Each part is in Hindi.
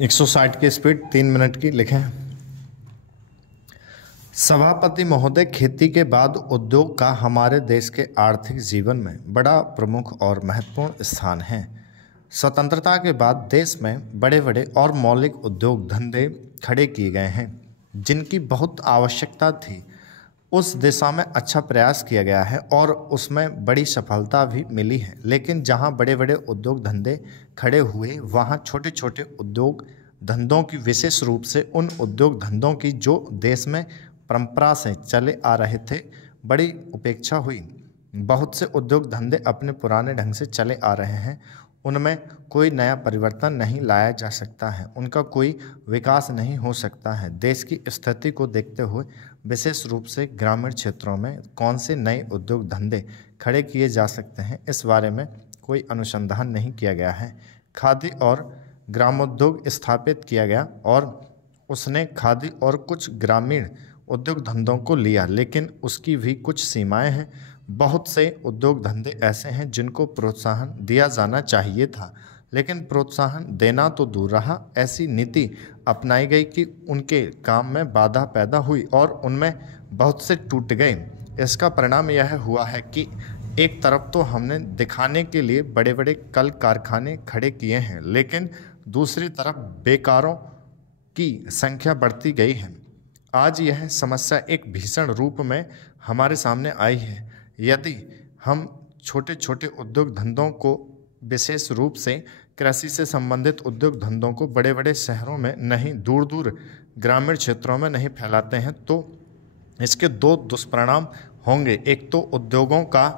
160 की स्पीड 3 मिनट की लिखें। सभापति महोदय, खेती के बाद उद्योग का हमारे देश के आर्थिक जीवन में बड़ा प्रमुख और महत्वपूर्ण स्थान है। स्वतंत्रता के बाद देश में बड़े बड़े और मौलिक उद्योग धंधे खड़े किए गए हैं जिनकी बहुत आवश्यकता थी। उस दिशा में अच्छा प्रयास किया गया है और उसमें बड़ी सफलता भी मिली है। लेकिन जहां बड़े बड़े उद्योग धंधे खड़े हुए वहां छोटे छोटे उद्योग धंधों की, विशेष रूप से उन उद्योग धंधों की जो देश में परंपरा से चले आ रहे थे, बड़ी उपेक्षा हुई। बहुत से उद्योग धंधे अपने पुराने ढंग से चले आ रहे हैं, उनमें कोई नया परिवर्तन नहीं लाया जा सकता है, उनका कोई विकास नहीं हो सकता है। देश की स्थिति को देखते हुए विशेष रूप से ग्रामीण क्षेत्रों में कौन से नए उद्योग धंधे खड़े किए जा सकते हैं, इस बारे में कोई अनुसंधान नहीं किया गया है। खादी और ग्रामोद्योग स्थापित किया गया और उसने खादी और कुछ ग्रामीण उद्योग धंधों को लिया, लेकिन उसकी भी कुछ सीमाएं हैं। बहुत से उद्योग धंधे ऐसे हैं जिनको प्रोत्साहन दिया जाना चाहिए था, लेकिन प्रोत्साहन देना तो दूर रहा, ऐसी नीति अपनाई गई कि उनके काम में बाधा पैदा हुई और उनमें बहुत से टूट गए। इसका परिणाम यह हुआ है कि एक तरफ तो हमने दिखाने के लिए बड़े बड़े कल कारखाने खड़े किए हैं, लेकिन दूसरी तरफ बेकारों की संख्या बढ़ती गई है। आज यह समस्या एक भीषण रूप में हमारे सामने आई है। यदि हम छोटे छोटे उद्योग धंधों को, विशेष रूप से कृषि से संबंधित उद्योग धंधों को बड़े बड़े शहरों में नहीं, दूर दूर ग्रामीण क्षेत्रों में नहीं फैलाते हैं, तो इसके दो दुष्परिणाम होंगे। एक तो उद्योगों का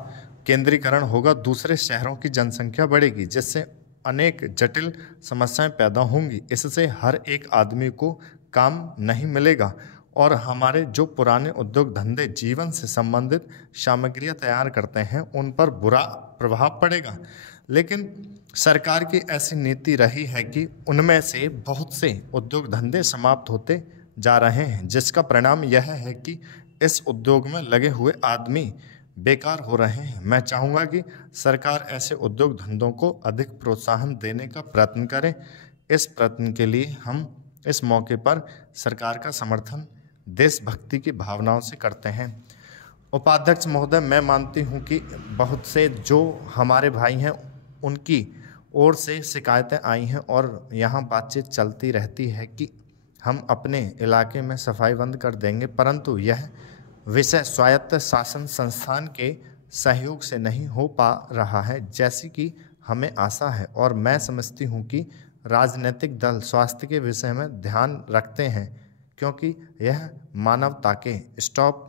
केंद्रीकरण होगा, दूसरे शहरों की जनसंख्या बढ़ेगी, जिससे अनेक जटिल समस्याएं पैदा होंगी। इससे हर एक आदमी को काम नहीं मिलेगा और हमारे जो पुराने उद्योग धंधे जीवन से संबंधित सामग्रियां तैयार करते हैं उन पर बुरा प्रभाव पड़ेगा। लेकिन सरकार की ऐसी नीति रही है कि उनमें से बहुत से उद्योग धंधे समाप्त होते जा रहे हैं, जिसका परिणाम यह है कि इस उद्योग में लगे हुए आदमी बेकार हो रहे हैं। मैं चाहूँगा कि सरकार ऐसे उद्योग धंधों को अधिक प्रोत्साहन देने का प्रयत्न करे। इस प्रयत्न के लिए हम इस मौके पर सरकार का समर्थन देशभक्ति की भावनाओं से करते हैं। उपाध्यक्ष महोदय, मैं मानती हूं कि बहुत से जो हमारे भाई हैं उनकी ओर से शिकायतें आई हैं और यहाँ बातचीत चलती रहती है कि हम अपने इलाके में सफाई बंद कर देंगे, परंतु यह विषय स्वायत्त शासन संस्थान के सहयोग से नहीं हो पा रहा है जैसी कि हमें आशा है। और मैं समझती हूँ कि राजनीतिक दल स्वास्थ्य के विषय में ध्यान रखते हैं, क्योंकि यह मानवता के स्टॉप